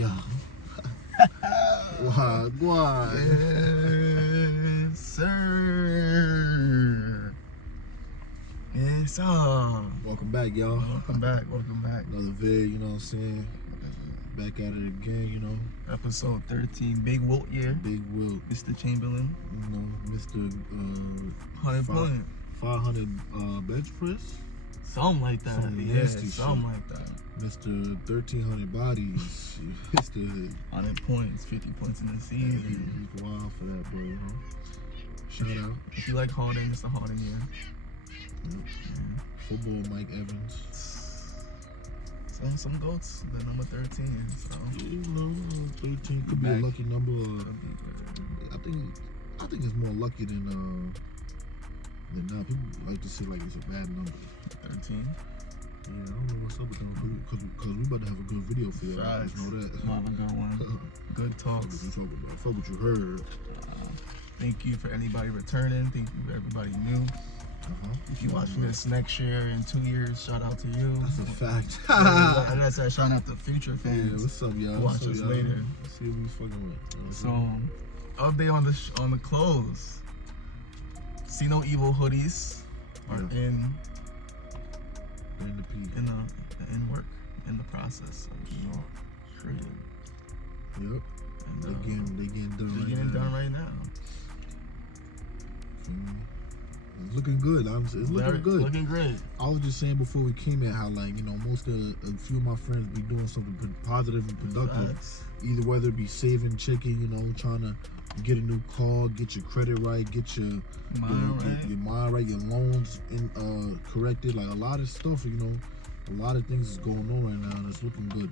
Yo. Why? Yes, sir. Yes, sir. Welcome back, y'all. Welcome back. Another vid, you know what I'm saying? Back at it again, you know. Episode 13, Big Wilt year. Big Wilt. Mr. Chamberlain. You know, Mr. 100 point. 500 bench press. Something like that. Something Yeah, nasty something shit. like that. Mr. 1,300 bodies. Mr. 100 points, 50 points in the season. He's wild for that, bro, you know. Shout out. If you like Harden, it's the Harden year. Football Mike Evans. Some goats, the number 13. So You know, 13 could be a lucky number. I think it's more lucky than now. People like to say like it's a bad number. 13. Yeah, I don't know what's up with them because we about to have a good video for y'all. I just know that. We'll have a good one. Good talks. Fuck what you talking about. Fuck what you heard. Thank you for anybody returning. Thank you for everybody new. If you're watching this next year, in 2 years, shout out to you. That's a fact. And that's a shout out to future fans. Yeah, what's up, y'all? Watch us later. Let's see what we fucking with. So, update on the clothes. See No Evil hoodies are in work, in the process of creating. Yep. And, they getting done they're right getting now. done right now. It's looking good. It's looking good. Looking great. I was just saying before we came in how, like, you know, a few of my friends be doing something positive and productive. Either whether it be saving chicken, you know, trying to get a new car, get your credit right, get your mind right, your loans corrected. Like a lot of stuff, you know, a lot of things is going on right now, and it's looking good.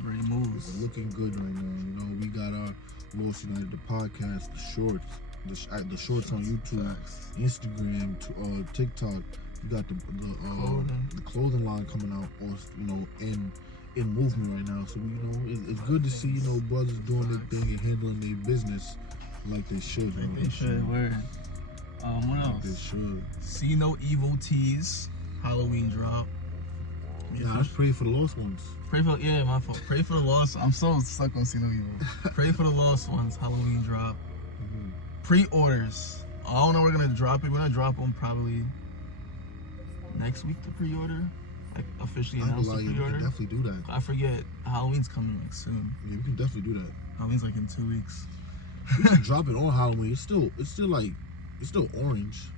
Great moves. It's looking good right now. You know, we got our LostUnited, the podcast, the shorts. The shorts on YouTube, Instagram, TikTok. You got the clothing line coming out, or you know, in movement right now. So you know, it's good to see, you know, brothers doing their thing and handling their business like they should. Like they should. Word. What else? They should. See No Evil tees, Halloween drop. Nah, let's pray for the lost ones. Pray for my fault. Pray for the lost. I'm so stuck on See No Evil. Pray for the lost ones. Halloween drop. Pre-orders. I don't know. We're gonna drop it. We're gonna drop them probably next week. The pre-order, like officially announce the pre-order. We can definitely do that. I forget. Halloween's coming like soon. Yeah, we can definitely do that. Halloween's like in 2 weeks. We can drop it on Halloween. It's still orange.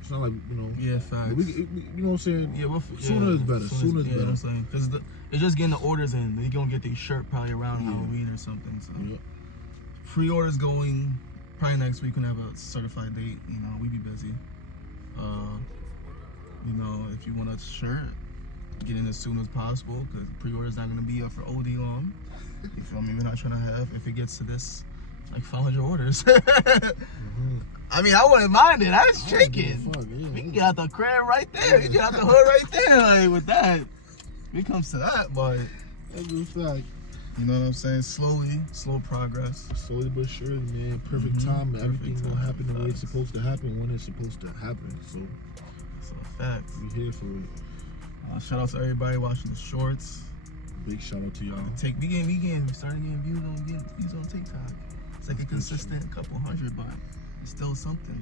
It's not like, you know. Yeah, facts. You know what I'm saying? Yeah, sooner is better. Sooner is better. You know what I'm saying? Because it's just getting the orders in. They're gonna get their shirt probably around Halloween or something. So pre-orders going. Probably next week we can have a certified date. You know, we be busy. You know, if you want a shirt, get in as soon as possible because pre-order's not gonna be up for OD long. You feel me? We're not trying to have, if it gets to this, like 500 orders. I mean, I wouldn't mind it. That's chicken. We can get out the crib right there. We can get out the hood right there. Like with that, when it comes to that, but that's a fact. You know what I'm saying? Slow progress. Slowly but surely, man. Perfect time. Everything's gonna happen the way it's supposed to happen when it's supposed to happen. So, that's a fact. We here for it. Shout out to everybody watching the shorts. Big shout out to y'all. We started getting views on TikTok. It's like a consistent couple hundred, but it's still something.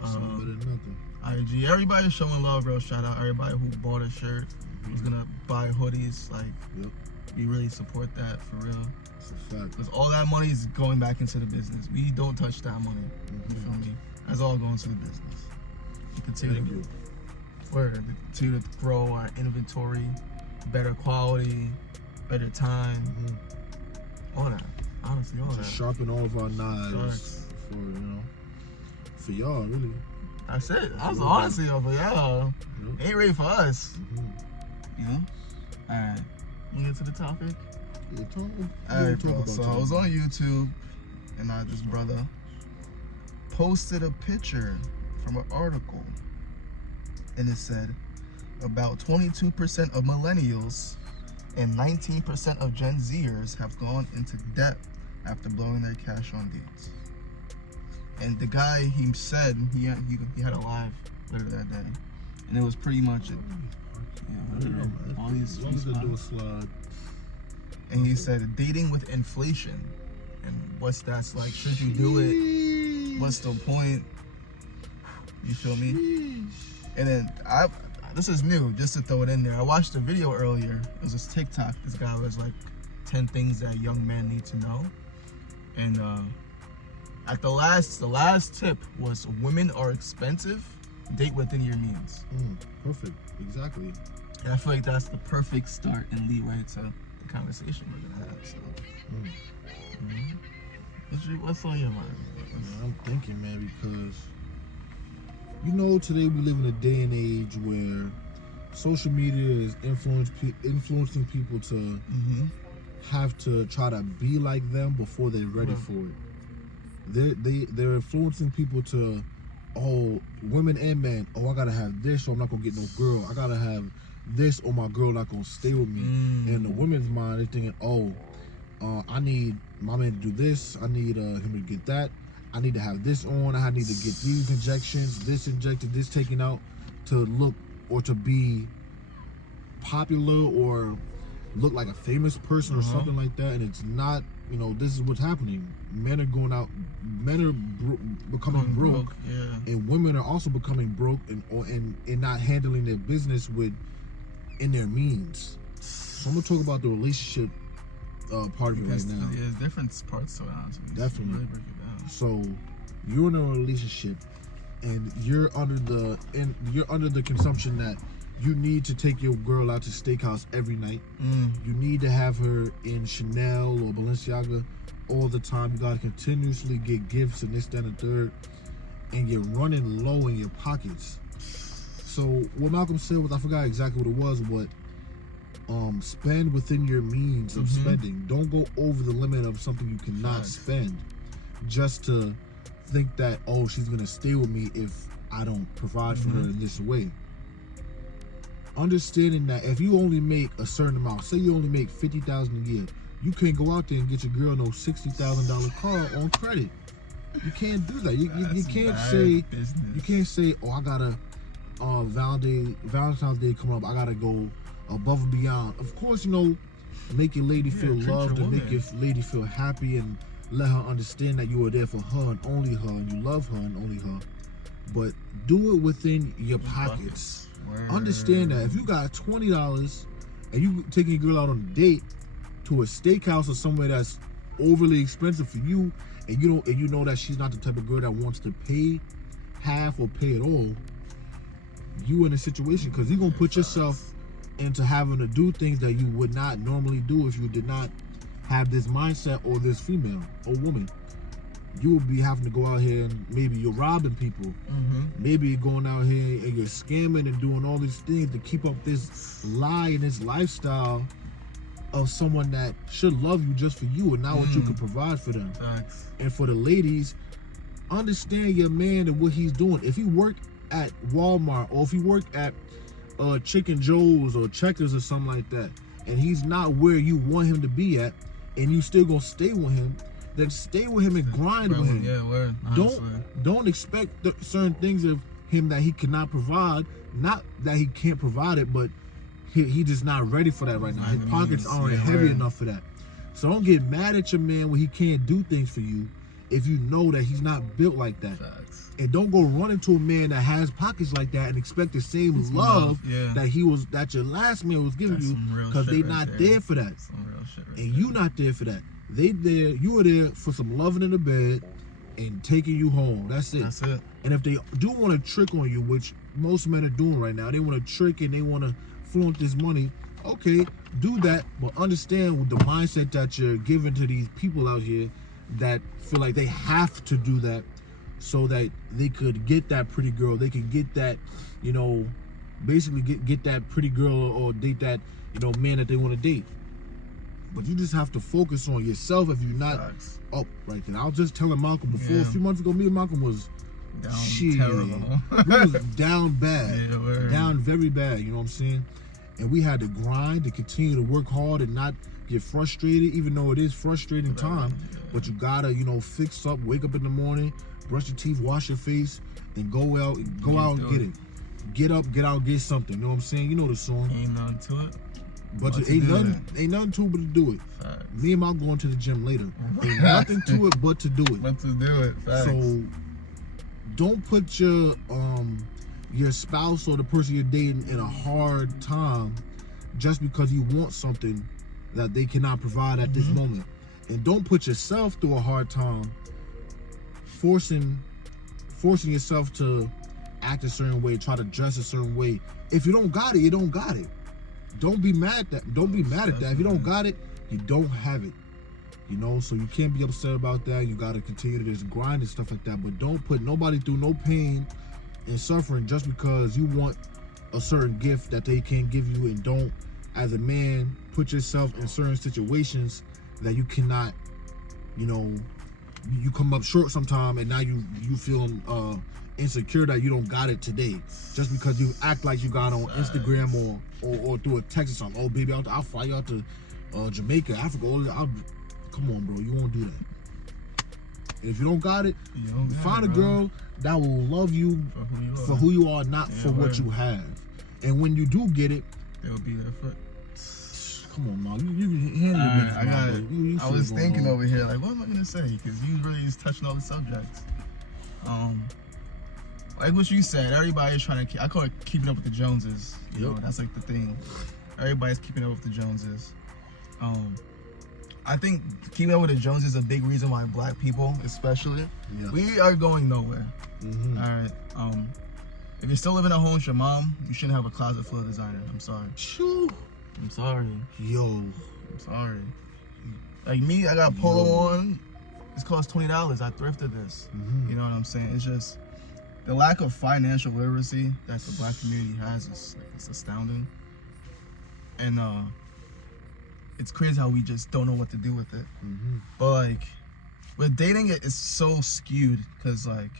Something better than nothing. IG, everybody showing love, bro. Shout out everybody who bought a shirt, who's gonna buy hoodies. Like, we really support that for real. It's a fact. Because all that money is going back into the business. We don't touch that money. You feel me? That's all going to the business. We continue to grow our inventory, better quality, better time, all that. Honestly, all that. Sharpen all of our knives for y'all, really. That's it. That's honestly for y'all. Ain't ready for us. You know? All right. You get to the topic? Alright, bro. So I was on YouTube, and this brother posted a picture from an article, and it said about 22% of millennials and 19% of Gen Zers have gone into debt after blowing their cash on dates. And the guy, he said he had a live later that day, and it was pretty much it. Yeah, all these do a slide. and he said dating with inflation, and what's that's like. Should you do it? What's the point? You feel me? And then this is new, just to throw it in there. I watched a video earlier. It was this TikTok. This guy was like 10 things that young men need to know, and at the last tip was women are expensive. Date within your means. Perfect. Exactly. And I feel like that's the perfect start and leeway to the conversation we're gonna have. So, what's on your mind? I'm thinking, man, because today we live in a day and age where social media is influencing people to have to try to be like them before they're ready for it. They're influencing people to, women and men, I gotta have this or I'm not gonna get no girl. I gotta have this or my girl not gonna stay with me. And the women's mind, they're thinking, I need my man to do this. I need him to get that. I need to have this on. I need to get these injections, this injected, this taken out to look or to be popular or look like a famous person or something like that. And it's not, this is what's happening. Men are going out, becoming broke, and women are also becoming broke and not handling their business in their means. So I'm gonna talk about the relationship part of it right now. There's different parts to it. Definitely. Really break it down. So you're in a relationship, and you're under the consumption that you need to take your girl out to steakhouse every night. You need to have her in Chanel or Balenciaga all the time. You gotta continuously get gifts and this, that, and the third, and you're running low in your pockets. So what Malcolm said was, I forgot exactly what it was, but spend within your means of spending. Don't go over the limit of something you cannot spend just to think that, she's gonna stay with me if I don't provide for her in this way. Understanding that if you only make a certain amount, say you only make $50,000 a year, you can't go out there and get your girl no $60,000 car on credit. You can't do that. You can't say, I gotta Valentine's Day coming up, I gotta go above and beyond. Of course, make your lady feel loved and make your lady feel happy and let her understand that you are there for her and only her, and you love her and only her. But do it within your pockets. Understand that if you got $20 and you taking your girl out on a date to a steakhouse or somewhere that's overly expensive for you, and you know that she's not the type of girl that wants to pay half or pay it all, you in a situation, because you're gonna put yourself into having to do things that you would not normally do if you did not have this mindset, or this female or woman. You will be having to go out here and maybe you're robbing people. Maybe you're going out here and you're scamming and doing all these things to keep up this lie and this lifestyle of someone that should love you just for you and not what you can provide for them. And for the ladies, understand your man and what he's doing. If he work at Walmart, or if he work at Chicken Joe's or Checkers or something like that, and he's not where you want him to be at, and you still gonna stay with him, then stay with him and grind with him. Yeah, word. Don't expect certain things of him that he cannot provide. Not that he can't provide it, but he just not ready for that right now. His pockets aren't heavy enough for that. So don't get mad at your man when he can't do things for you if you know that he's not built like that. And don't go run into a man that has pockets like that and expect the same love that your last man was giving you, because they not there for that. And you not there for that. You are there for some loving in the bed and taking you home. That's it. And if they do want to trick on you, which most men are doing right now, they want to trick and they want to flaunt this money. Okay, do that, but understand with the mindset that you're giving to these people out here that feel like they have to do that so that they could get that pretty girl. They could get that, basically get that pretty girl or date that, man that they want to date. But you just have to focus on yourself if you're not up right then. I was just telling Malcolm before, a few months ago, me and Malcolm was terrible. We was down bad. Down very bad, you know what I'm saying? And we had to grind to continue to work hard and not get frustrated, even though it is frustrating time. But you gotta, fix up, wake up in the morning, brush your teeth, wash your face, and go out and get it. Get up, get out, get something. You know what I'm saying? You know the song. Ain't nothing to it. But ain't nothing to it but to do it. Facts. Me and mom going to the gym later. Ain't nothing to it but to do it. But to do it. Facts. So don't put your spouse or the person you're dating in a hard time just because you want something that they cannot provide at this moment. And don't put yourself through a hard time forcing yourself to act a certain way, try to dress a certain way. If you don't got it, you don't got it. Don't be mad at that. Don't be mad at that. If you don't got it, you don't have it. You know, so you can't be upset about that. You got to continue to just grind and stuff like that. But don't put nobody through no pain and suffering just because you want a certain gift that they can't give you. And don't, as a man, put yourself in certain situations that you cannot, you know, you come up short sometime and now you feeling insecure that you don't got it today just because you act like you got on Instagram or through a text or something. Oh baby, I'll fly you out to Jamaica, Africa. Come on, bro, you won't do that. And if you don't got it, find a girl that will love you for who you are, not for what you have. And when you do get it, they'll be there for. Come on, Mom. You handle it. I was thinking over here, like, what am I gonna say? Because you really is touching all the subjects. Like what you said, everybody's trying to. I call it keeping up with the Joneses. You know, that's like the thing. Everybody's keeping up with the Joneses. I think keeping up with the Joneses is a big reason why black people, especially, we are going nowhere. All right. If you're still living at home with your mom, you shouldn't have a closet full of designer. I'm sorry. I'm sorry. Yo. I'm sorry. Like me, I got a polo on. This costs $20. I thrifted this. You know what I'm saying? It's just the lack of financial literacy that the black community has is it's astounding. And it's crazy how we just don't know what to do with it. But like with dating, it's so skewed because like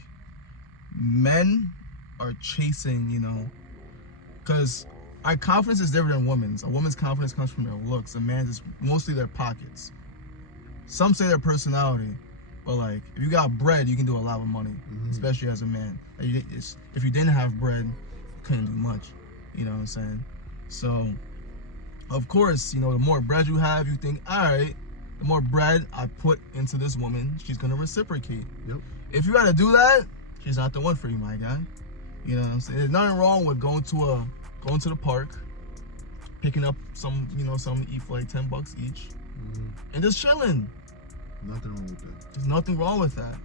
men are chasing, you know, because our confidence is different than women's. A woman's confidence comes from their looks. A man's is mostly their pockets. Some say their personality, but like if you got bread, you can do a lot of money, especially as a man. Like, if you didn't have bread, you couldn't do much. You know what I'm saying? So, of course, you know, the more bread you have, you think, all right, the more bread I put into this woman, she's gonna reciprocate. If you gotta do that, she's not the one for you, my guy. You know what I'm saying? There's nothing wrong with going to the park, picking up something to eat for like $10 each, and just chilling. Nothing wrong with that. There's nothing wrong with that.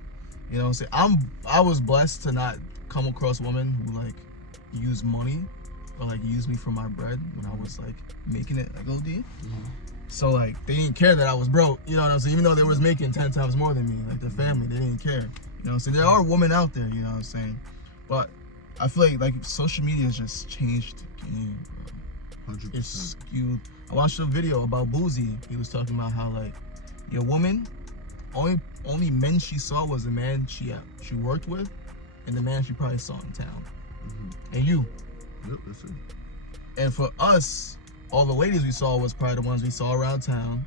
You know what I'm saying? I was blessed to not come across women who like use money or like use me for my bread when I was like making it like OD. So like they didn't care that I was broke. You know what I'm saying? Even though they was making 10 times more than me, like their family, they didn't care. You know what I'm saying? There are women out there. You know what I'm saying? But I feel like social media has just changed the game, bro. 100%. It's skewed. I watched a video about Boozy. He was talking about how like your woman, only men she saw was the man she worked with, and the man she probably saw in town, and you. Yep, that's it. And for us, all the ladies we saw was probably the ones we saw around town,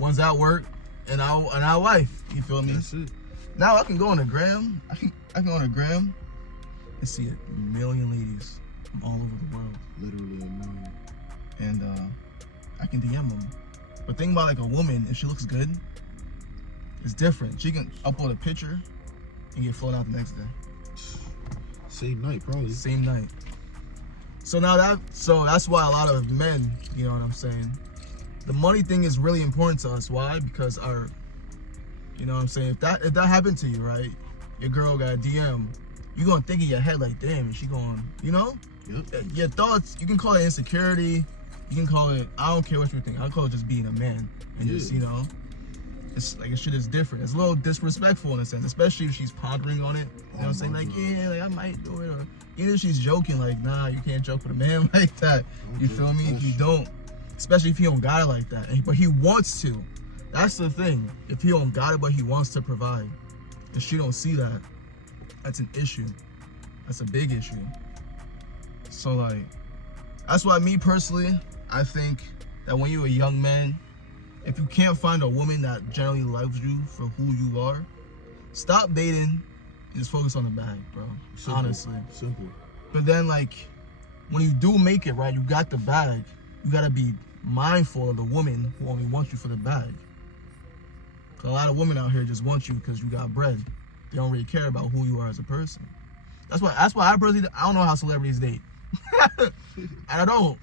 ones at work, and our wife. You feel me? That's it. Now I can go on the gram. I can go on the gram and see 1 million ladies from all over the world. Literally 1 million. And I can DM them. But think about like a woman, if she looks good, it's different. She can upload a picture and get flown out the next day. Same night, probably. Same night. So that's why a lot of men, you know what I'm saying, the money thing is really important to us. Why? Because you know what I'm saying, if that happened to you, right, your girl got a DM, you gonna think in your head like, damn, is she going, you know? Your thoughts, you can call it insecurity, you can call it, I don't care what you think, I'll call it just being a man. And just, you know, it's like, shit is different. It's a little disrespectful in a sense, especially if she's pondering on it. You know what I'm saying? Like, yeah, like I might do it. Or even if she's joking, like, nah, you can't joke with a man like that. You feel me? If you don't, especially if he don't got it like that. But he wants to. That's the thing. If he don't got it, but he wants to provide, and she don't see that, that's an issue. That's a big issue. So like, that's why me personally, I think that when you're a young man, if you can't find a woman that generally loves you for who you are, stop dating and just focus on the bag, bro. Simple. Honestly. Simple. But then like, when you do make it, right, you got the bag, you gotta be mindful of the woman who only wants you for the bag. Cause a lot of women out here just want you because you got bread. They don't really care about who you are as a person. That's why I personally, I don't know how celebrities date. And I don't.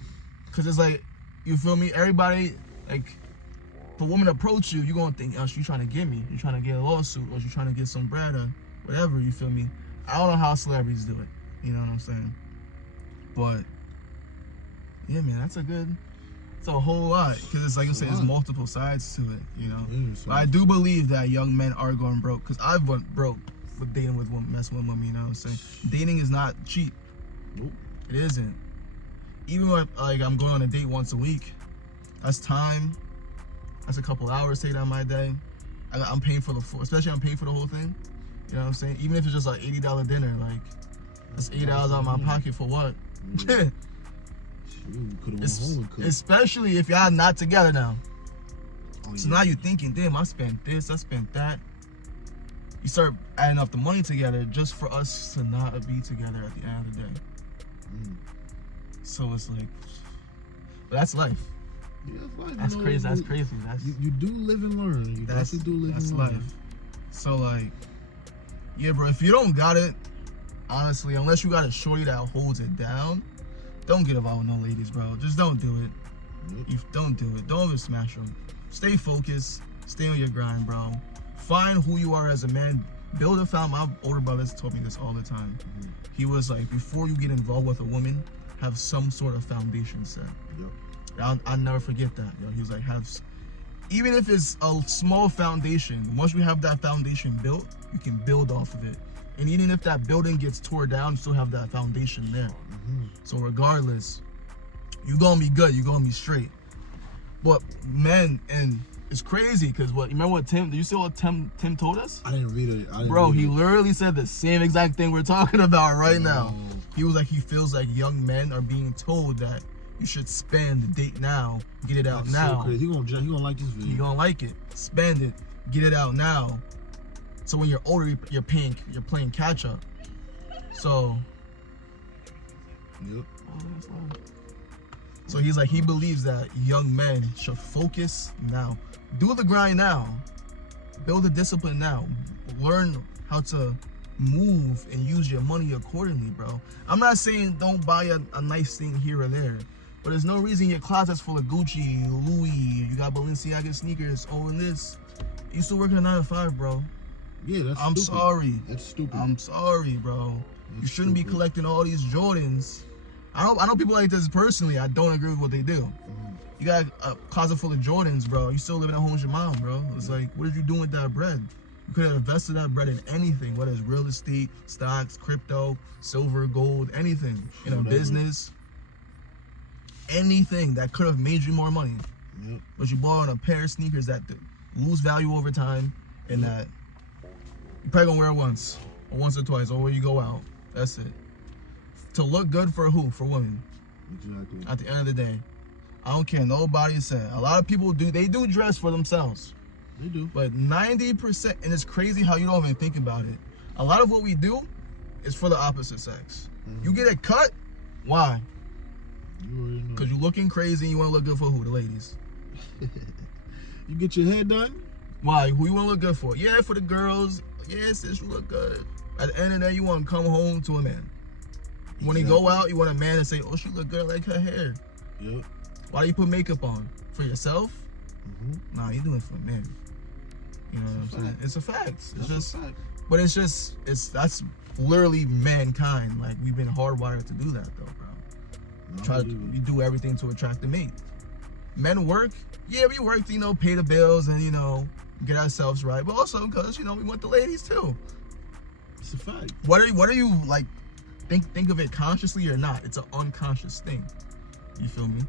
Cause it's like, you feel me? Everybody, like, if a woman approach you, you're gonna think, oh, she's trying to get me. You're trying to get a lawsuit, or she's trying to get some bread, or whatever, you feel me? I don't know how celebrities do it. You know what I'm saying? But, yeah, man, it's a whole lot. Because it's like you said, there's multiple sides to it, you know? But I do believe that young men are going broke. Because I've went broke with dating with women, messing with women, you know what I'm saying? Dating is not cheap. Nope. It isn't. Even when like I'm going on a date once a week, that's time. That's a couple hours taken out of my day. I'm paying for the full, especially I'm paying for the whole thing. You know what I'm saying? Even if it's just like $80 dinner, like that's $8 out of my pocket for what? Especially if y'all not together now. So now you're thinking, damn, I spent this, I spent that. You start adding up the money together just for us to not be together at the end of the day. So it's like, but that's life. Yeah, that's life. That's crazy. That's crazy. You do live and learn. You definitely do live and learn. That's life. So like, yeah, bro. If you don't got it, honestly, unless you got a shorty that holds it down, don't get involved with no ladies, bro. Just don't do it. You don't do it. Don't even smash them. Stay focused. Stay on your grind, bro. Find who you are as a man. Build a foundation. My older brothers told me this all the time. He was like, before you get involved with a woman, have some sort of foundation set. I'll never forget that. Yo, he was like, even if it's a small foundation, once you have that foundation built, you can build off of it. And even if that building gets tore down, you still have that foundation there. So regardless, you're gonna be good. You're gonna be straight. But men, and it's crazy because you remember what Tim? Do you see what Tim told us? I didn't read it. Bro, he literally said the same exact thing we're talking about right now. He was like, he feels like young men are being told that you should spend, date now, get it out now. So he gonna like this video. He gonna like it. Spend it, get it out now. So when you're older, you're playing catch up. So. Yep. So he's like, he believes that young men should focus now. Do the grind now. Build the discipline now. Learn how to move and use your money accordingly, bro. I'm not saying don't buy a nice thing here or there, but there's no reason your closet's full of Gucci, Louis, you got Balenciaga sneakers, and this. You still working a 9 to 5, bro. Yeah, that's I'm stupid. sorry. That's stupid. I'm sorry, bro. You shouldn't be collecting all these Jordans. I know people like this personally. I don't agree with what they do. You got a closet full of Jordans, bro. You still living at home with your mom, bro. It's like, what did you do with that bread? You could have invested that bread in anything, whether it's real estate, stocks, crypto, silver, gold, anything. You know, business. Anything that could have made you more money. Yep. But you bought on a pair of sneakers that lose value over time, and that you probably gonna wear it once or twice, or when you go out. That's it. To look good for who? For women. Exactly. At the end of the day, I don't care. Nobody said. A lot of people do. They do dress for themselves. They do. But 90%, and it's crazy how you don't even think about it. A lot of what we do is for the opposite sex. You get a cut. Why? Because you're looking crazy and you want to look good for who? The ladies. You get your hair done. Why? Who you want to look good for? Yeah, for the girls. Yeah, sis, you look good. At the end of the day, you want to come home to a man. When you go out, you want a man to say, oh, she look good, I like her hair. Yep. Why do you put makeup on? For yourself? Nah, you doing it for a man. You know what I'm saying? It's a fact. It's just, a fact. But that's literally mankind. Like, we've been hardwired to do that, though, bro. We do everything to attract the mate. Men work. Yeah, we work to, pay the bills and, get ourselves right. But also because, we want the ladies, too. It's a fact. What are you, like, think of it consciously or not? It's an unconscious thing. You feel me?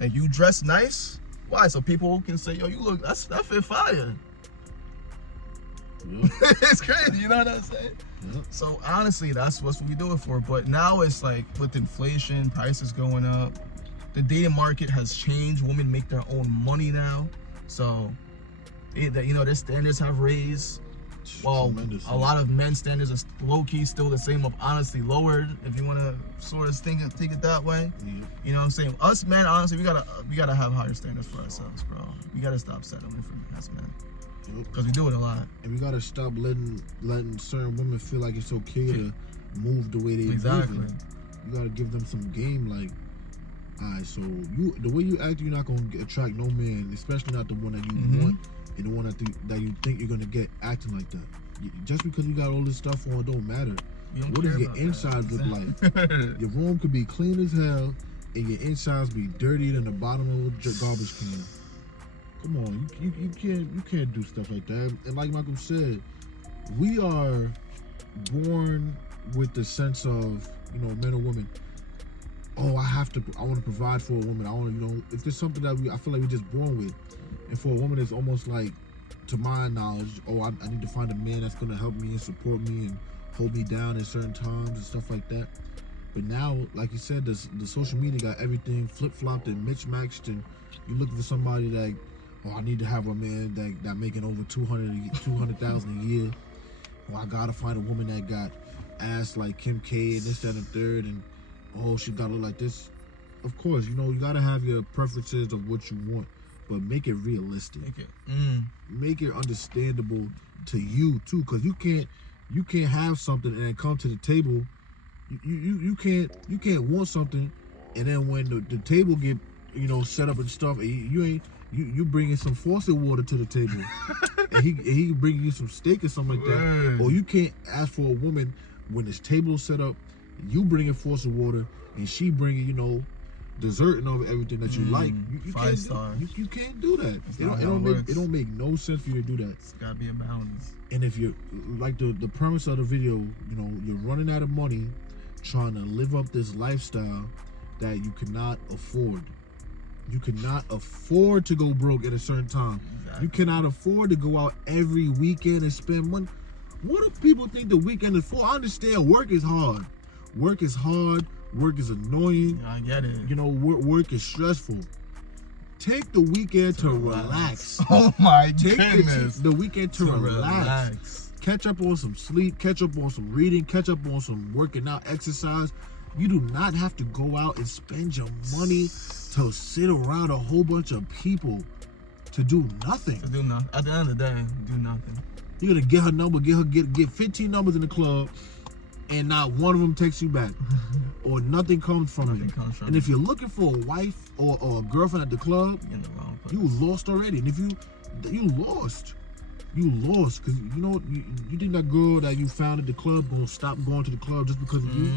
Like, you dress nice. Why? So people can say, yo, you look, that fit fire. Yep. It's crazy, you know what I'm saying? Yep. So honestly, that's what we do it for. But now it's like with inflation, prices going up, the dating market has changed. Women make their own money now. So, their standards have raised. Well, a lot of men's standards are low-key still the same, of honestly lowered, if you want to sort of take it that way. Yeah. You know what I'm saying? Us men, honestly, we gotta have higher standards for ourselves, bro. We gotta stop settling for us men. Because we do it a lot. And we gotta stop letting certain women feel like it's okay to move the way they move. You gotta give them some game, like, alright, so the way you act, you're not gonna attract no man, especially not the one that you want, and the one that you think you're gonna get acting like that. Just because you got all this stuff on don't matter. What does your insides look like? Your room could be clean as hell, and your insides be dirtier than the bottom of a garbage can. Come on, you can't do stuff like that. And like Malcolm said, we are born with the sense of, you know, men or women. Oh, I want to provide for a woman. I want to, you know, if there's something that I feel like we're just born with. And for a woman, it's almost like, to my knowledge, oh, I need to find a man that's going to help me and support me and hold me down at certain times and stuff like that. But now, like you said, the social media got everything flip-flopped and mismatched, and you're looking for somebody that, oh, I need to have a man that making over $200,000 a year. Or I gotta find a woman that got ass like Kim K and this, that, and third, and oh, she gotta look like this. Of course, you know, you gotta have your preferences of what you want, but make it realistic. Make it understandable to you too, because you can't have something and then come to the table. You can't want something, and then when the table get, you know, set up and stuff, you bringing some faucet water to the table, and he bring you some steak or something like that. Or you can't ask for a woman when this table is set up, you bringing faucet water, and she bringing, you know, dessert and everything that you like. You can't 5-star. You can't do that. It don't make no sense for you to do that. It's gotta be a balance. And if you're like the premise of the video, you know, you're running out of money, trying to live up this lifestyle that you cannot afford. You cannot afford to go broke at a certain time. Exactly. You cannot afford to go out every weekend and spend money. What do people think the weekend is for? I understand work is hard. Work is hard. Work is annoying. I get it. You know, work is stressful. Take the weekend to relax. Oh my goodness. Take the weekend to relax. Catch up on some sleep. Catch up on some reading. Catch up on some working out, exercise. You do not have to go out and spend your money to sit around a whole bunch of people to do nothing. To do nothing. At the end of the day, do nothing. You're gonna get her number, get 15 numbers in the club, and not one of them texts you back, or nothing comes from it. And if you're looking for a wife or a girlfriend at the club, you lost already. And if you lost. You lost, because you know you think that girl that you found at the club gonna stop going to the club just because of you?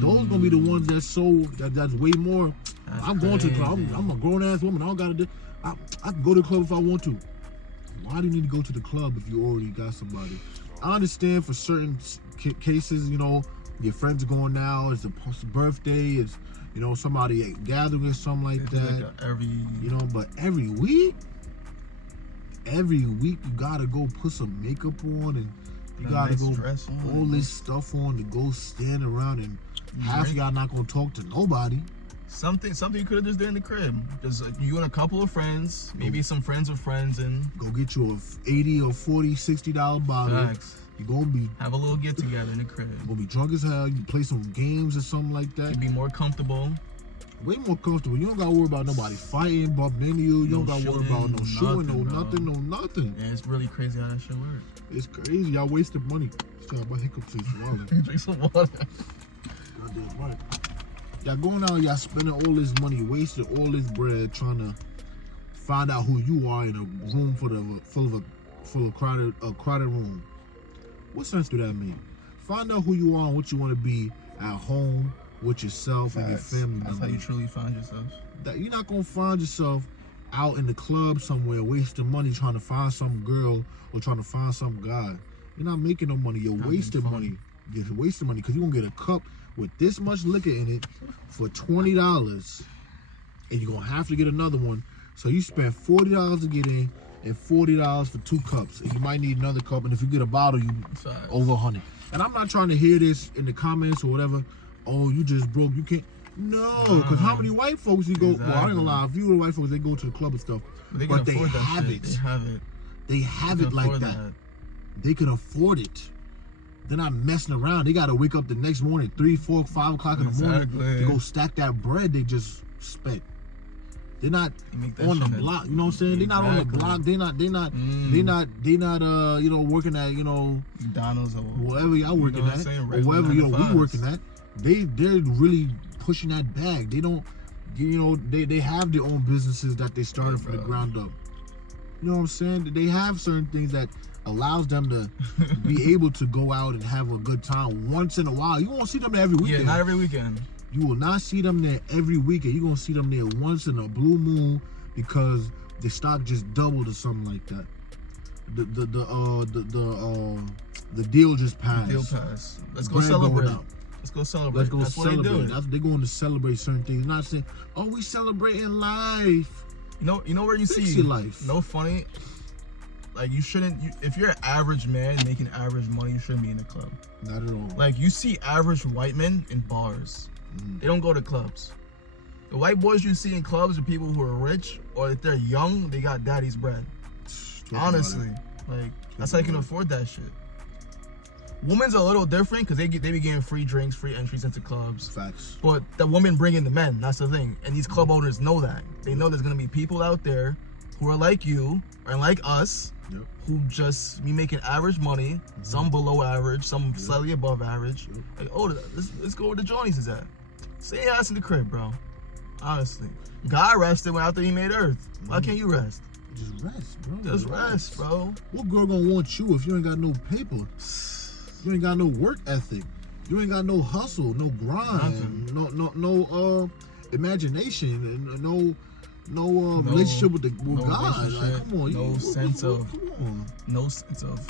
Those gonna be the ones that's way more. I'm going to the club. I'm a grown ass woman. I don't gotta do. I can go to the club if I want to. Why do you need to go to the club if you already got somebody? I understand for certain cases, you know, your friends are going now. It's a birthday. It's, you know, somebody gathering or something like that. You know, but every week you gotta go put some makeup on, and you gotta go all this stuff on to go stand around, and half of y'all not gonna talk to nobody. Something you could have just did in the crib. Just you and a couple of friends, maybe some friends of friends, and go get you a $80 or $40, $60 bottle. Facts. You gonna have a little get together in the crib. You're gonna be drunk as hell. You play some games or something like that. You'd be more comfortable. Way more comfortable. You don't gotta worry about nobody fighting, bumping into you. You don't gotta worry about no shooting, no nothing. Yeah, it's really crazy how that shit works. It's crazy. Y'all wasted money. Sorry about hiccups and water. Drink some water. Goddamn right. Y'all going out, y'all spending all this money, wasting all this bread, trying to find out who you are in a room full of crowded room. What sense do that mean? Find out who you are and what you want to be at home with yourself and your family. That's how you truly find yourself. That you're not gonna find yourself out in the club somewhere wasting money trying to find some girl or trying to find some guy. You're not making no money. You're wasting money. You're wasting money because you're gonna get a cup with this much liquor in it for $20, and you're gonna have to get another one. So you spend $40 to get in and $40 for 2 cups, and you might need another cup. And if you get a bottle, you over 100. And I'm not trying to hear this in the comments or whatever. Oh, you just broke. You can't. No, because how many white folks you go? Well, I ain't gonna lie. A few of the white folks, they go to the club and stuff, but they have it. They have it. They have it like that. They can afford it. They're not messing around. They got to wake up the next morning, 3, 4, 5 o'clock in the morning to go stack that bread they just spent. They're not on the block. You know what I'm saying? They're not on the block. They're not working at, McDonald's or wherever y'all working at, or wherever we working at. They're really pushing that bag. They don't, they have their own businesses that they started from the ground up. You know what I'm saying? They have certain things that allows them to be able to go out and have a good time once in a while. You won't see them there every weekend. Yeah, not every weekend. You will not see them there every weekend. You're gonna see them there once in a blue moon because the stock just doubled or something like that. The deal just passed. The deal passed. Let's go celebrate. Let's go celebrate. That's what they do. They're going to celebrate certain things. Not saying, oh, we celebrating life. You know where you see life. No funny. Like you shouldn't. If you're an average man making average money, you shouldn't be in a club. Not at all. Like you see average white men in bars. They don't go to clubs. The white boys you see in clubs are people who are rich, or if they're young, they got daddy's bread. Honestly, like that's how you can afford that shit. Women's a little different because they be getting free drinks, free entries into clubs. Facts. But the women bring in the men. That's the thing. And these club owners know that. They know there's gonna be people out there who are like you and like us, who just be making average money. Some below average, some slightly above average. Like, oh, let's go where the Johnnies is at. Stay your ass in the crib, bro. Honestly, God rested after He made Earth. Why can't you rest? Just rest, bro. Just rest, bro. What girl gonna want you if you ain't got no paper? You ain't got no work ethic. You ain't got no hustle, no grind, no imagination, no relationship with God. Like, come on, no sense of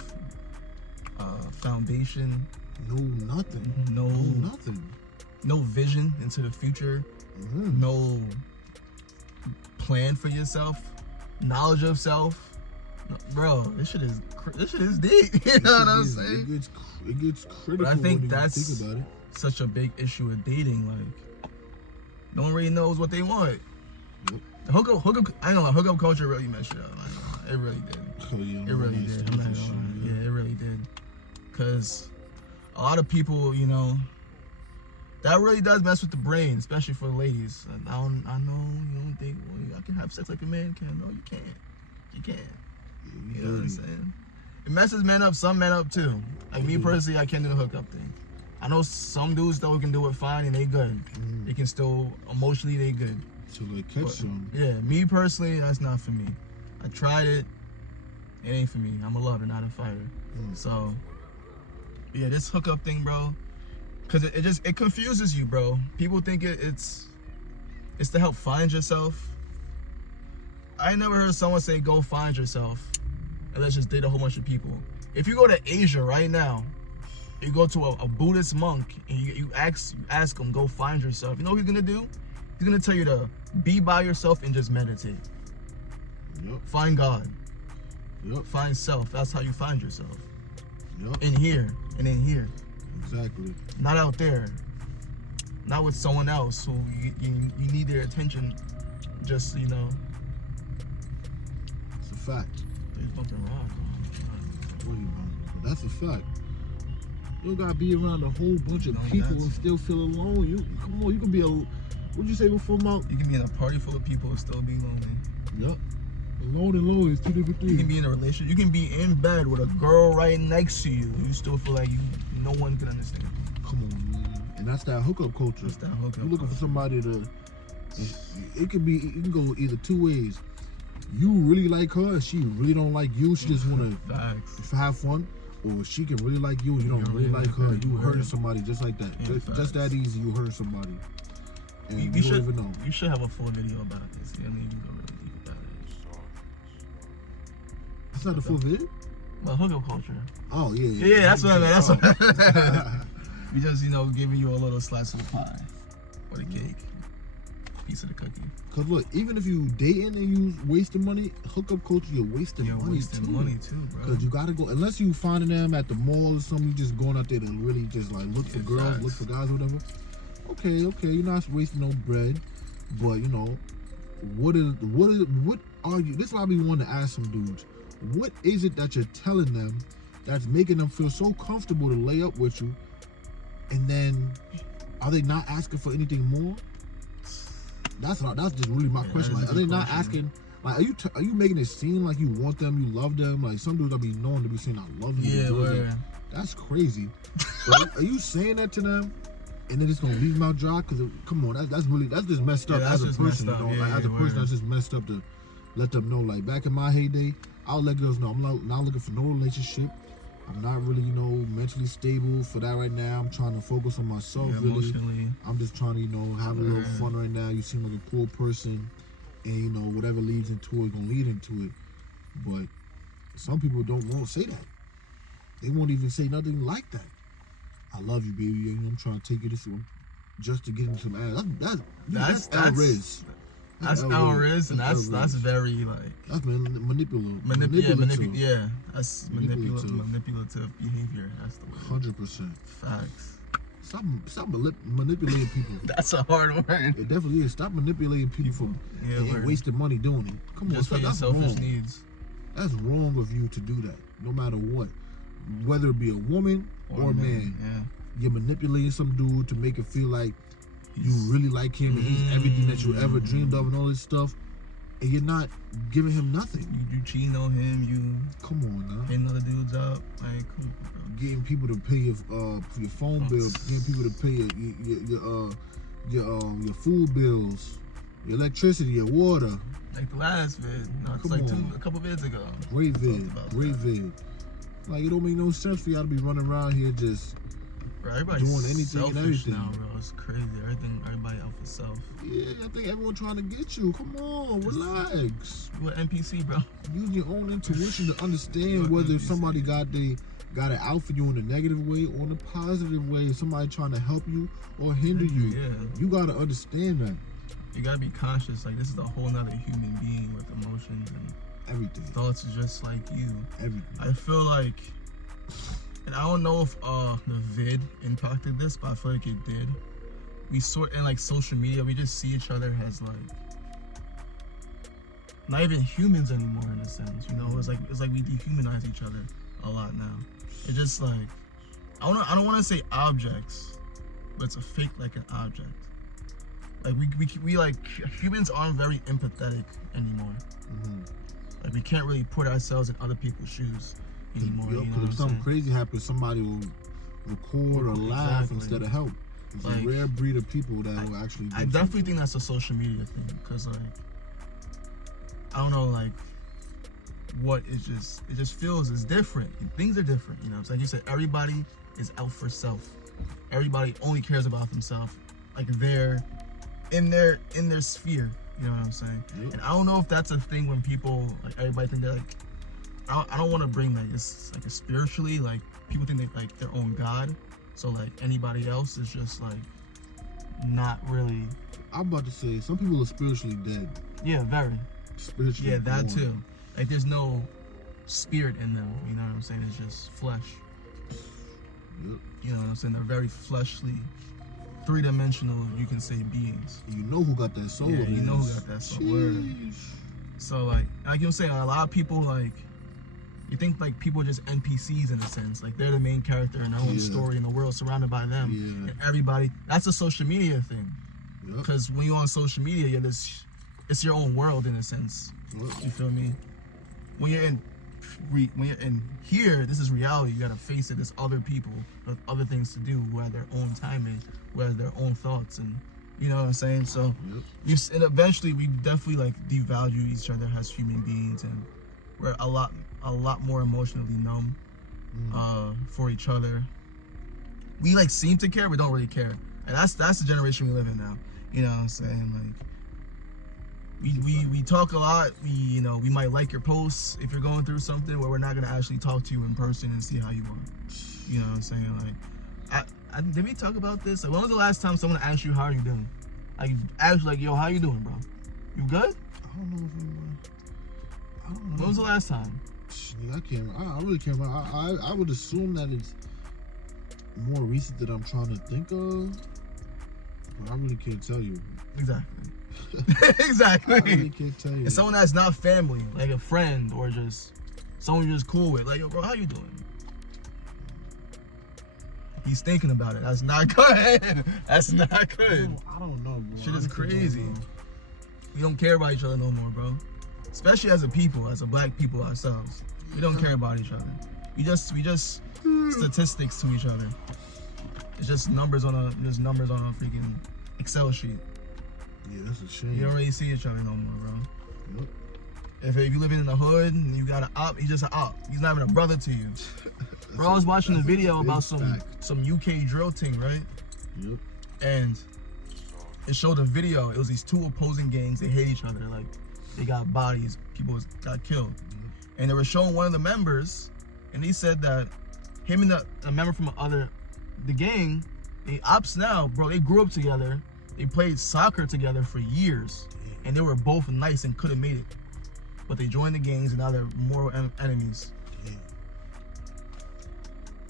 foundation. No nothing. No nothing. No vision into the future. No plan for yourself. Knowledge of self. No, bro, this shit is deep. You know what I'm saying? It gets critical. But I think that's think about it. Such a big issue with dating. Like, no one really knows what they want. Yep. Hookup. I ain't gonna lie. Hookup culture really messed it up. It really did. Oh, yeah, it really did. I'm not gonna lie. Yeah, it really did. Cause a lot of people, that really does mess with the brain, especially for the ladies. I know you don't think, well, I can have sex like a man can. No, you can't. You can't. You know what I'm saying? It messes men up, some men up too. Like me personally, I can't do the hookup thing. I know some dudes though can do it fine and they good. They can still, emotionally they good. So like catch some. Yeah, me personally, that's not for me. I tried it. It ain't for me. I'm a lover, not a fighter. So, yeah, this hookup thing, bro. Cause it confuses you, bro. People think it's to help find yourself. I never heard someone say go find yourself and let's just date a whole bunch of people. If you go to Asia right now, you go to a Buddhist monk and you ask him go find yourself. You know what he's gonna do? He's gonna tell you to be by yourself and just meditate. Yep. Find God. Yep. Find self. That's how you find yourself. Yep. In here and in here. Exactly. Not out there. Not with someone else who you need their attention. Just, It's a fact. They fucking wrong. That's a fact. You don't gotta be around a whole bunch of people and still feel alone. You can be what'd you say before, Mark? You can be in a party full of people and still be lonely. Yep. Alone and lonely is two different things. You can be in a relationship. You can be in bed with a girl right next to you. You still feel like no one can understand. Come on, man. And that's that hookup culture. That's that hookup. You're looking for somebody to. It can go either two ways. You really like her, and she really don't like you. She just wanna have fun, or she can really like you, and you don't really like her. You hurting somebody just like that. Just that easy. You hurting somebody, and you don't even know. You should have a full video about this. I mean, you can go really deep about it. That's not the full video. Well, hookup culture. Oh yeah. Yeah, that's what I meant. That's what. We just giving you a little slice of the pie or the cake, piece of the cookie. Cause look, even if you dating and you wasting money, hookup culture, you're wasting money too, bro. Cause you gotta go, unless you finding them at the mall or something, you just going out there to really just like look for girls, look for guys, or whatever. Okay, you're not wasting no bread, but what are you? This is why we want to ask some dudes. What is it that you're telling them that's making them feel so comfortable to lay up with you, and then are they not asking for anything more? That's just really my question. Like, are they not asking? Like, are you making it seem like you want them, you love them? Like, some dudes will be known to be saying, "I love you." Yeah, like, that's crazy. But are you saying that to them, and then it's gonna leave them out dry? Because come on, that's just messed up as a person. You know, like, as a person, that's just messed up to let them know. Like, back in my heyday, I'll let girls know I'm not looking for no relationship. I'm not really, you know, mentally stable for that right now. I'm trying to focus on myself. Yeah, really, emotionally. I'm just trying to, you know, have a little fun right now. You seem like a cool person, and you know, whatever leads into it, gonna lead into it. But some people won't say that. They won't even say nothing like that. I love you, baby. I'm trying to take you this one just to get into some ass. That's L-Riz. That's L-Riz, and that's very like that's manipulative. Yeah, that's manipulative behavior. That's the word. 100%. Facts. Stop manipulating people. That's a hard word. It definitely is. Stop manipulating people and wasting money doing it. Come on, just for your selfish wrong. needs. That's wrong of you to do that, no matter what. Whether it be a woman or a man. Yeah. You're manipulating some dude to make it feel like you really like him and he's everything that you ever dreamed of and all this stuff, and you're not giving him nothing. You cheating on him, you come on now. Hitting other dudes up. Like, come on, bro. Getting people to pay your phone bill, getting people to pay your food bills, your electricity, your water. Like the last vid. No, it's like a couple vids ago. Great vid. Like, it don't make no sense for y'all to be running around here just doing anything and everything. Now, bro. It's crazy. Everybody out for self. Yeah, I think everyone trying to get you. Come on, relax. You an NPC, bro. Use your own intuition to understand whether somebody got it out for you in a negative way or in a positive way. Somebody trying to help you or hinder you. Yeah. You gotta understand that. You gotta be conscious. Like, this is a whole nother human being with emotions and everything. Thoughts are just like you. Everything. I feel like, and I don't know if the vid impacted this, but I feel like it did. We sort in like social media, we just see each other as like not even humans anymore in a sense. You know, it's like we dehumanize each other a lot now. It's just like I don't want to say objects, but it's a fake like an object. Like we like humans aren't very empathetic anymore. Like, we can't really put ourselves in other people's shoes anymore. Because if something crazy happens, somebody will record or laugh instead of help. It's like, a rare breed of people that will actually do I definitely think that's a social media thing. Because, like, I don't know, like, it just feels is different. Things are different, you know. It's like you said, everybody is out for self. Everybody only cares about themselves. Like, they're in their sphere. You know what I'm saying? Yep. And I don't know if that's a thing when people, like, everybody think they're like, I don't want to bring like this, like, a spiritually, like, people think they like their own God. So like anybody else is just like not really. I'm about to say some people are spiritually dead. Yeah, very. Spiritually. Yeah, that born. Too. Like, there's no spirit in them. You know what I'm saying? It's just flesh. Yep. You know what I'm saying? They're very fleshly, three-dimensional, you can say, beings. You know who got that soul. Yeah, you know who got that soul. Word. So like I'm saying, a lot of people, like, you think like people are just NPCs in a sense, like they're the main character in their own story in the world, surrounded by them. And everybody. That's a social media thing. Because when you're on social media, it's your own world in a sense. You feel me? When you're in here, this is reality. You gotta face it. There's other people with other things to do, who have their own timing, who have their own thoughts, and you know what I'm saying. So, and eventually, we definitely like devalue each other as human beings, and we're a lot more emotionally numb for each other. We like seem to care, but don't really care. And that's the generation we live in now. You know what I'm saying? Like, we talk a lot. We might like your posts if you're going through something, where we're not gonna actually talk to you in person and see how you are. You know what I'm saying? Like, did we talk about this? Like, when was the last time someone asked you how are you doing? Like, asked like, yo, how you doing, bro? You good? I don't know. When was the last time? I really can't remember. I would assume that it's more recent than I'm trying to think of, but I really can't tell you. Exactly. Exactly. I really can't tell you. And someone that's not family, like a friend or just someone you're just cool with, like, yo, bro, how you doing? He's thinking about it. That's not good. That's not good. I don't know, bro. Shit is crazy. We don't care about each other no more, bro. Especially as a people, as a black people ourselves. We don't care about each other. We just statistics to each other. It's just numbers on a freaking Excel sheet. Yeah, that's a shame. You don't really see each other no more, bro. Yep. If you living in the hood and you got an op, he's just an op. He's not even a brother to you. Bro, I was watching a video about some UK drill thing, right? Yep. And it showed a video. It was these two opposing gangs. They hate each other. Like, they got bodies. People got killed. And they were showing one of the members, and he said that him and a member from the gang, they ops now, bro, they grew up together. They played soccer together for years. And they were both nice and could have made it. But they joined the gangs, and now they're mortal enemies. Yeah.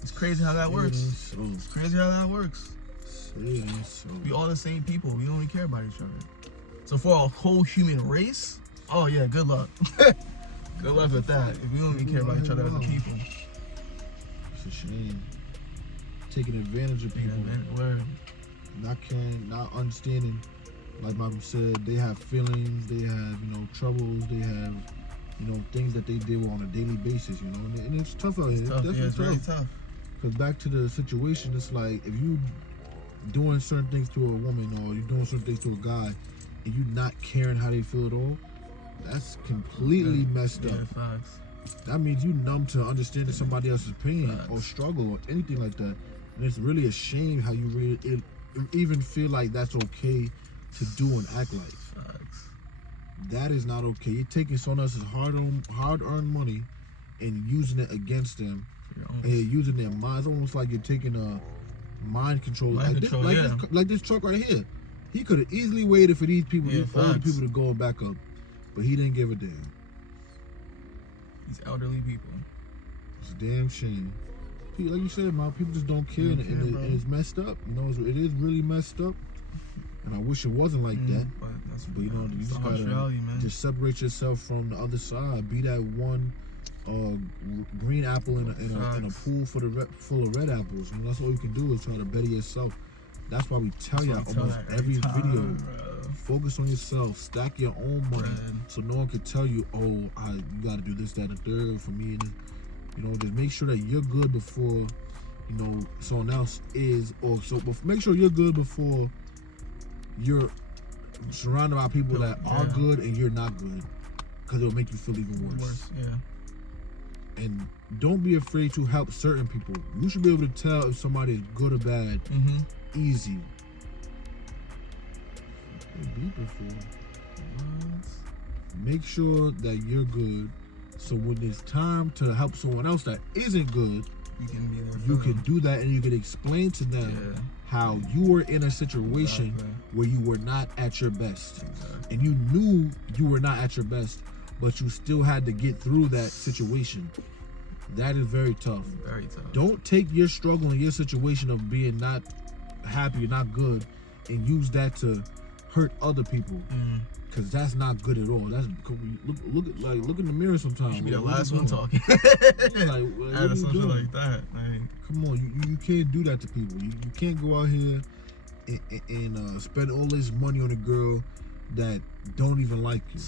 It's crazy how that works. It's crazy how that works. We all the same people. We don't really care about each other. So for a whole human race, oh yeah, good luck. Good luck with that. If we don't even care about each other as a people. It's a shame. Taking advantage of people. Not caring, not understanding. Like Michael said, they have feelings, they have, troubles, they have, things that they deal with on a daily basis, and it's tough out here. It's definitely really tough. Because back to the situation, it's like if you doing certain things to a woman or you're doing certain things to a guy and you not caring how they feel at all, that's completely messed up. Facts. That means you numb to understanding somebody else's pain or struggle or anything like that. And it's really a shame how you really even feel like that's okay to do and act like. Facts. That is not okay. You're taking someone else's hard-earned money and using it against them, and you're using their minds. It's almost like you're taking a mind control. Like this truck right here. He could have easily waited for these people, all the people to go and back up, but he didn't give a damn. These elderly people. It's a damn shame. Like you said, people just don't care, and it's messed up. It is really messed up. And I wish it wasn't like that. But you just gotta just separate yourself from the other side. Be that one green apple in a pool full of red apples. That's all you can do is try to better yourself. That's why we tell you almost every video. Focus on yourself. Stack your own money, so no one can tell you, you gotta do this, that, and the third for me. And just make sure that you're good before someone else is. But make sure you're good before you're surrounded by people that are good and you're not good, because it'll make you feel even worse. And don't be afraid to help certain people. You should be able to tell if somebody is good or bad. Easy. Make sure that you're good, so when it's time to help someone else that isn't good, you can do that, and you can explain to them how you were in a situation where you were not at your best, and you knew you were not at your best, but you still had to get through that situation. That is very tough. Very tough. Don't take your struggle and your situation of being not happy or not good and use that to hurt other people, because that's not good at all. That's look in the mirror sometimes. You should be the last one talking. What something like that. Come on, you can't do that to people. You can't go out here and spend all this money on a girl that don't even like you.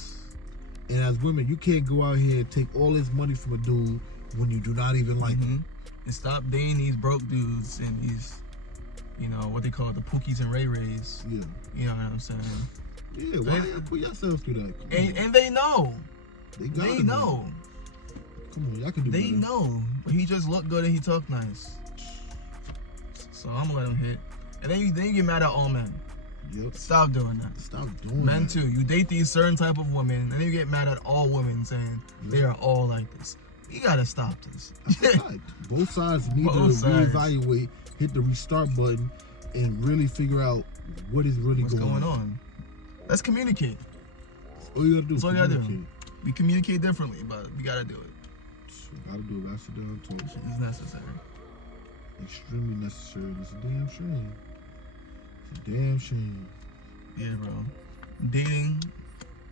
And as women, you can't go out here and take all this money from a dude when you do not even like him. And stop dating these broke dudes and these, what they call it, the Pookies and Ray Rays. Yeah. You know what I'm saying? Yeah, why y'all put yourselves through that? And they know. They know. Come on, y'all can do better. They know. But he just looked good and he talked nice. So I'm gonna let him hit. And then you get mad at all men. Yep. Stop doing that. Stop doing Men that. too. You date these certain type of women, and then you get mad at all women saying they are all like this. You gotta stop this. Both sides need to reevaluate, hit the restart button, and really figure out what's going on. Let's communicate. All you gotta do. That's all you gotta do. We communicate differently, but we gotta do it. Gotta do it. That's the damn talk. It's necessary. Extremely necessary. It's a damn shame. It's a damn shame. Yeah, bro. Dating,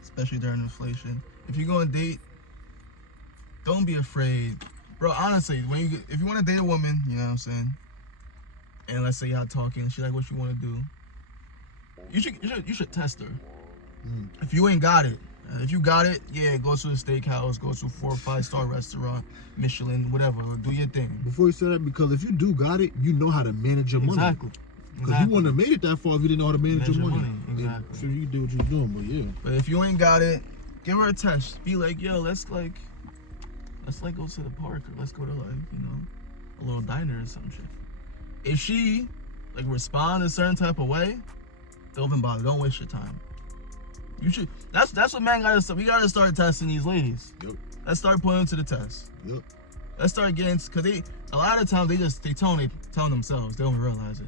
especially during inflation. If you're gonna date, don't be afraid, bro. Honestly, if you want to date a woman, you know what I'm saying, and let's say y'all talking, she like, what you want to do? You should test her. If you ain't got it, if you got it, yeah, go to a steakhouse, go to a 4 or 5 star restaurant, Michelin, whatever, do your thing. Before you say that, because if you do got it, you know how to manage your money. Exactly. Because you wouldn't have made it that far if you didn't know how to manage your money. Exactly. So you do what you're doing, but yeah. But if you ain't got it, give her a test. Be like, yo, let's go to the park, or let's go to a little diner or some shit. If she respond a certain type of way, don't even bother. Don't waste your time. You should. That's what man gotta. We gotta start testing these ladies. Yep. Let's start putting them to the test. Yep. Let's start getting, because a lot of times they telling themselves, they don't realize it.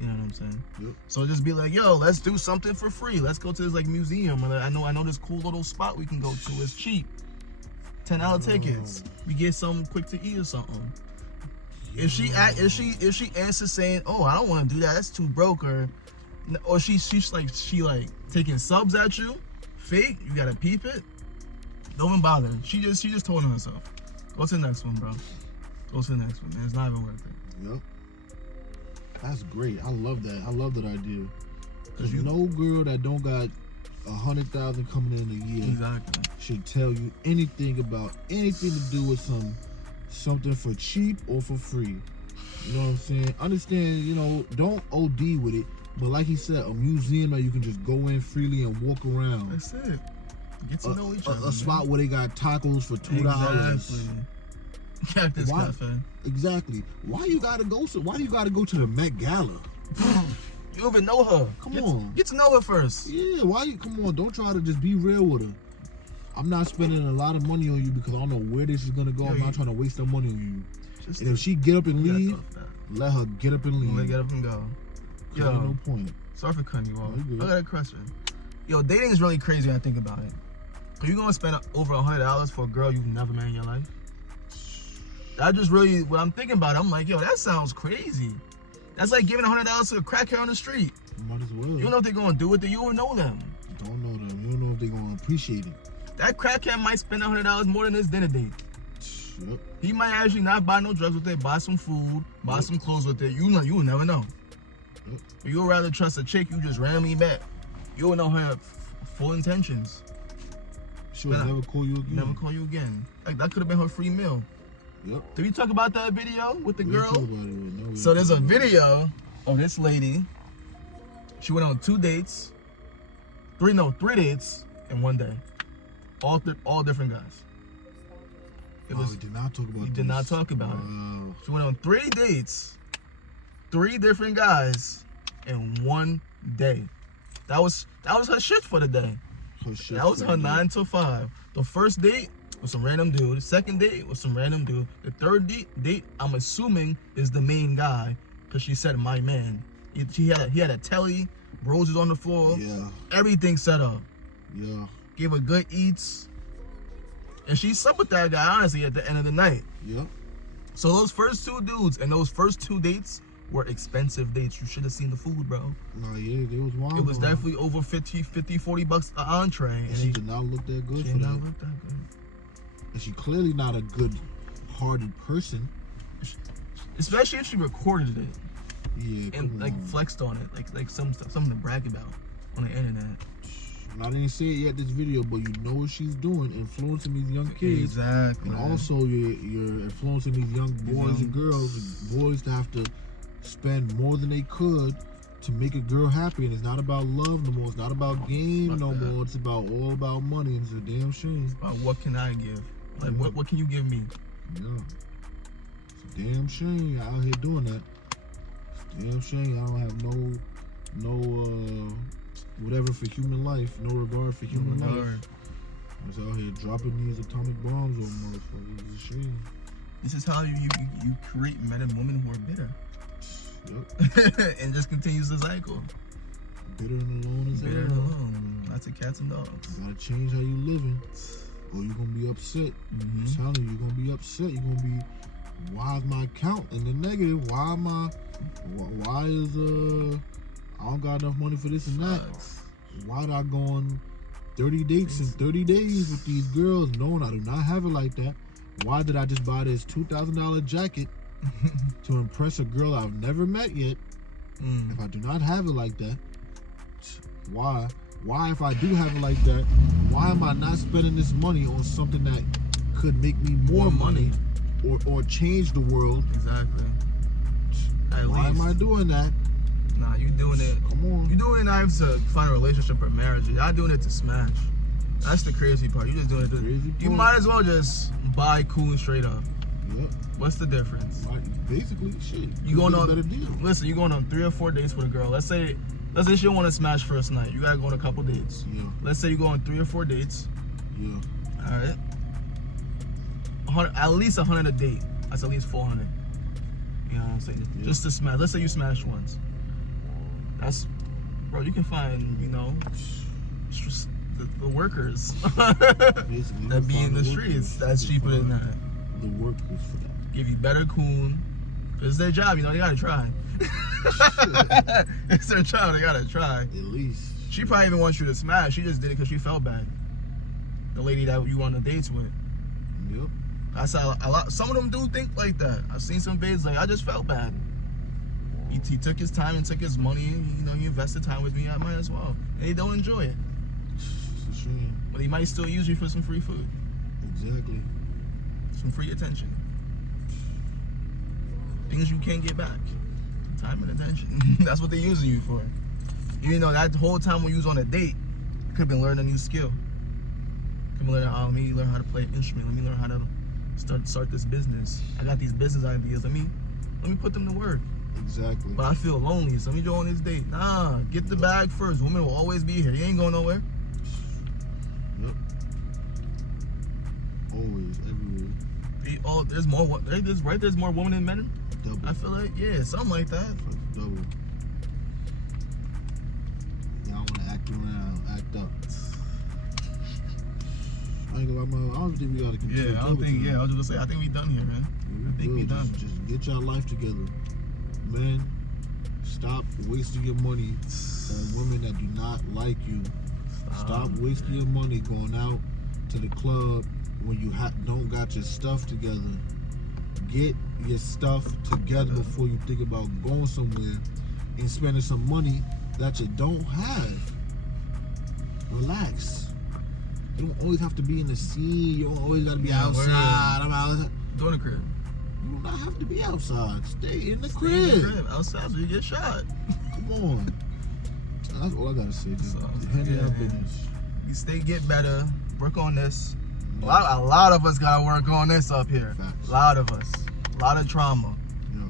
You know what I'm saying? Yep. So just be like, yo, let's do something for free. Let's go to this museum. I know this cool little spot we can go to. It's cheap. $10 tickets. We get something quick to eat or something. If she answers saying, oh, I don't want to do that, that's too broke, or she's taking subs at you, fake, you gotta peep it. Don't even bother. She just told on herself. Go to the next one, bro. Go to the next one, man. It's not even worth it. Yep. That's great. I love that. I love that idea. Cause no girl that don't got 100,000 coming in a year should tell you anything about anything to do with something for cheap or for free. You know what I'm saying? Understand, don't OD with it. But like he said, a museum that you can just go in freely and walk around. That's it. Get to know each other. A spot where they got tacos for $2. Exactly. Cactus Cafe. Exactly. Why do you gotta go to the Met Gala? You don't even know her. Come on. Get to know her first. Yeah, come on, don't try to just be real with her. I'm not spending a lot of money on you because I don't know where this is gonna go. I'm not trying to waste that money on you. And if she get up and leave, let her get up and leave. Let her get up and go. Yo, no point. Sorry for cutting you off. I got a question. Yo, dating is really crazy when I think about it. Are you gonna spend over $100 for a girl you've never met in your life? That just really, when I'm thinking about it, I'm like, yo, that sounds crazy. That's like giving $100 to a crackhead on the street. Might as well. You don't know if they're gonna do it, you don't know them. You don't know them. You don't know if they're gonna appreciate it. That crackhead might spend $100 more than his dinner date. Yep. He might actually not buy no drugs with it, buy some food, buy some clothes with it. You will never know. Yep. You'll rather trust a chick you just randomly met. You will know her full intentions. She'll never call you again. Never call you again. Like, that could have been her free meal. Yep. Did we talk about that video with the girl? No, so there's a video of this lady. She went on 2 dates. 3 dates in one day. All different guys. We did not talk about it. We did not talk about it. She went on 3 dates. 3 different guys in one day. That was her shift for the day. That was her 9 to 5. The first date was some random dude. The second date was some random dude. The third date, I'm assuming, is the main guy, because she said my man. He had a telly, roses on the floor. Yeah. Everything set up. Yeah. Gave her good eats. And she slept with that guy, honestly, at the end of the night. Yeah. So those first 2 dudes and those first 2 dates were expensive dates. You should have seen the food, bro. Nah, yeah, it was wild. It was definitely over $40 an entree. And she did not look that good. She did not look that good. And she clearly not a good-hearted person. Especially if she recorded it. Yeah, and flexed on it, like something to brag about on the internet. I didn't see it yet, this video, but you know what she's doing, influencing these young kids. Exactly. And also you're influencing these young boys and girls, boys to have to spend more than they could to make a girl happy. And it's not about love no more. It's not about game no more. It's all about money. It's a damn shame. It's about what can I give? Like, what can you give me? Yeah. It's a damn shame you're out here doing that. It's a damn shame I don't have no whatever for human life, no regard for human life. I was out here dropping these atomic bombs on motherfuckers. It's a shame. This is how you create men and women who are bitter. Yep. And just continues the cycle. Bitter and alone is bitter and alone. That's a cats and dogs. You gotta change how you living, or you're gonna be upset. I'm telling you, you're gonna be upset. You're gonna be, why is my account in the negative? Why is I don't got enough money for this and that. Why did I go on 30 dates in 30 days with these girls knowing I do not have it like that? Why did I just buy this $2,000 jacket to impress a girl I've never met yet. If I do not have it like that, why? Why, if I do have it like that, why am I not spending this money on something that could make me more money or change the world? Exactly. Why am I doing that? Nah, you doing it. Come on. You doing it not to find a relationship or marriage. You're not doing it to smash. That's the crazy part. You just doing it to. You might as well just buy cool straight up. Yep. What's the difference? Right. Basically, shit. You going on a better deal. Listen, you going on 3 or 4 dates with a girl. Let's say she don't want to smash first night. You gotta go on a couple dates. Yeah. Let's say you go on 3 or 4 dates. Yeah. All right. At least 100 a date. That's at least 400. You know what I'm saying? Yeah. Just to smash. Let's say you smash once. That's, bro. You can find, you know, the workers that be in the streets. That's cheaper than that. The workers for that. Give you better coon. It's their job, you know. They gotta try. It's their job. They gotta try. At least. She probably even wants you to smash. She just did it because she felt bad. The lady that you on the dates with. Yep. I saw a lot. Some of them do think like that. I've seen some babes like, I just felt bad. He took his time and took his money. And, you know, he invested time with me. I might as well. And he don't enjoy it. It's a shame. But he might still use you for some free food. Exactly. Some free attention. Things you can't get back. Time and attention. That's what they're using you for. You know, that whole time when you was on a date, you could have been learning a new skill. Could be learning, let me learn how to play an instrument. Let me learn how to start this business. I got these business ideas. Let me put them to work. Exactly. But I feel lonely, so let me go on this date. Nah, get the bag first. Women will always be here. You ain't going nowhere. Yep. Always, everywhere. There's more. There's more women than men. Double. I feel like, yeah, something like that. Double. Y'all want to act around, act up. I ain't gonna lie, I don't think we gotta continue. Yeah, I don't think. Yeah, I was just gonna say, I think we done here, man. I think we done. Just get your life together, man. Stop wasting your money on women that do not like you. Stop wasting your money going out to the club when you don't got your stuff together. Get your stuff together before you think about going somewhere and spending some money that you don't have. Relax. You don't always have to be in the scene. You don't always got to be outside. I'm outside. Go in the crib. You do not have to be outside. Stay in the crib. In the crib. Outside so you get shot. Come on. That's all I got to say. Just handle your business. You get better. Work on this. A lot of us got to work on this up here. Facts. A lot of us. A lot of trauma. Yeah.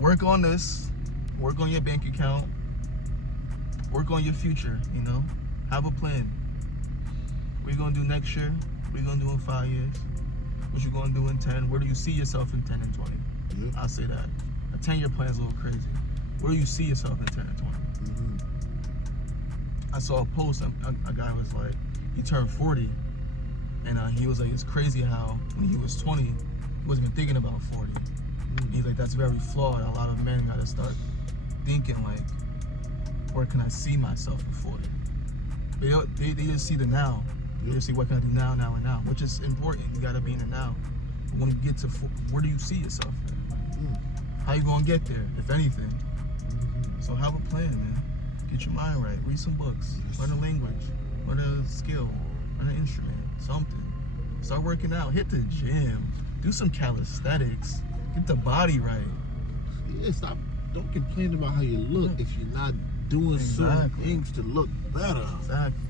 Work on this. Work on your bank account. Work on your future, you know. Have a plan. What you gonna do next year? What you gonna do in 5 years? What you gonna do in 10? Where do you see yourself in 10 and 20? Yeah. I'll say that. A 10-year plan is a little crazy. Where do you see yourself in 10 and 20? Mm-hmm. I saw a post, a guy was like, he turned 40, and he was like, it's crazy how when he was 20, he wasn't even thinking about 40. Mm-hmm. He's like, that's very flawed. A lot of men gotta start thinking like, where can I see myself in 40? They just see the now. They just see what can I do now, and now, which is important. You gotta be in the now. But when you get to, where do you see yourself in? How you gonna get there, if anything? Mm-hmm. So have a plan, man. Get your mind right. Read some books. Learn a language. Learn a skill. Learn an instrument. Something. Start working out. Hit the gym. Do some calisthenics. Get the body right. Yeah, stop. Don't complain about how you look if you're not doing certain things to look better. Exactly.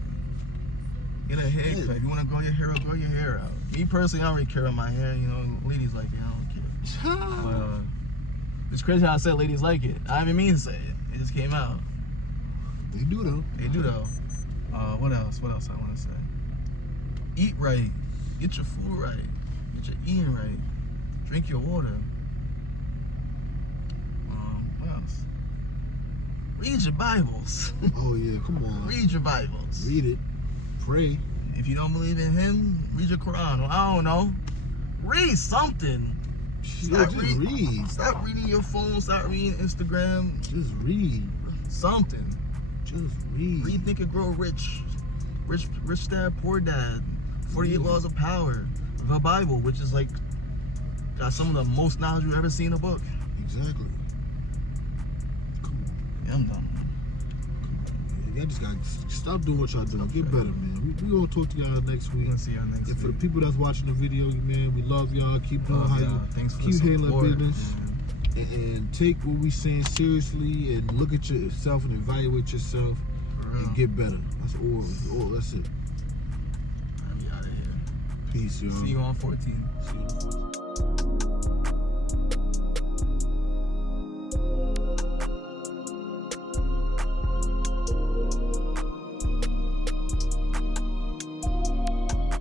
Get a haircut. If you want to grow your hair out, grow your hair out. Me personally, I don't really care about my hair. You know, ladies like it. I don't care. But it's crazy how I said ladies like it. I didn't mean to say it. It just came out. They do though. They do though. What else? What else I want to say? Eat right. Get your food right. Get your eating right. Drink your water. What else? Read your Bibles. Oh yeah, come on. Read your Bibles. Read it. Pray. If you don't believe in him, read your Quran. Or I don't know. Read something. Read. Stop reading your phone. Stop reading Instagram. Just read. Something. Just read. Read Think and Grow Rich. Rich Dad, Poor Dad. 48 Laws of Power. The Bible, which is like got some of the most knowledge you ever seen in a book. Exactly. Come on. Yeah, I'm done. Y'all just gotta stop doing what y'all doing. Get better, man. We gonna talk to y'all next week. We'll see y'all next week. For the people that's watching the video, man, we love y'all. Keep doing how you keep handling business. And take what we saying seriously and look at yourself and evaluate yourself and get better. That's all. That's it. I'll be out of here. Peace, y'all. See you on 14. See you on 14.